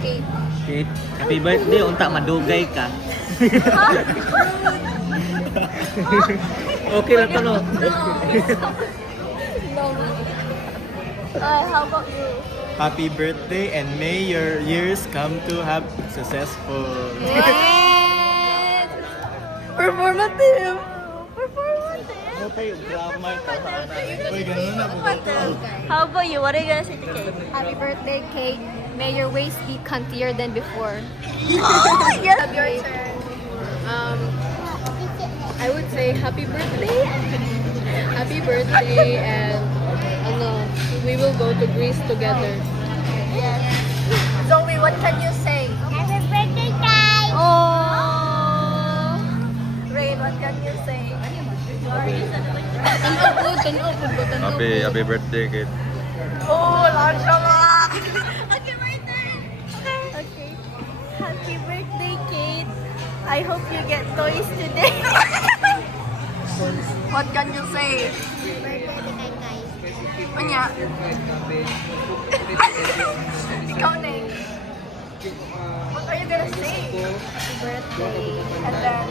Kate. Okay. Happy birthday, unta madugay ka. Okay lang to, no? No. How about you? Happy birthday and may your years come to have successful. Yes! Performative! Performative! Okay, drama ito. Uy, ganun na po. How about you? What are you gonna say to Kate? Happy birthday, Kate. May your waist be cuntier than before. Oh, yes! Your turn. I would say happy birthday. Happy birthday and we will go to Greece together. Yes. Zoe, what can you say? Happy birthday, guys! Oh! Rain, what can you say? Happy birthday, kid. Oh, lahat siya mga! Okay, my turn! Okay. Happy birthday, Kate. I hope you get toys today. What can you say? Birthday, guys! Kanya? Ikaw na eh. What are you gonna say? Happy birthday. And then...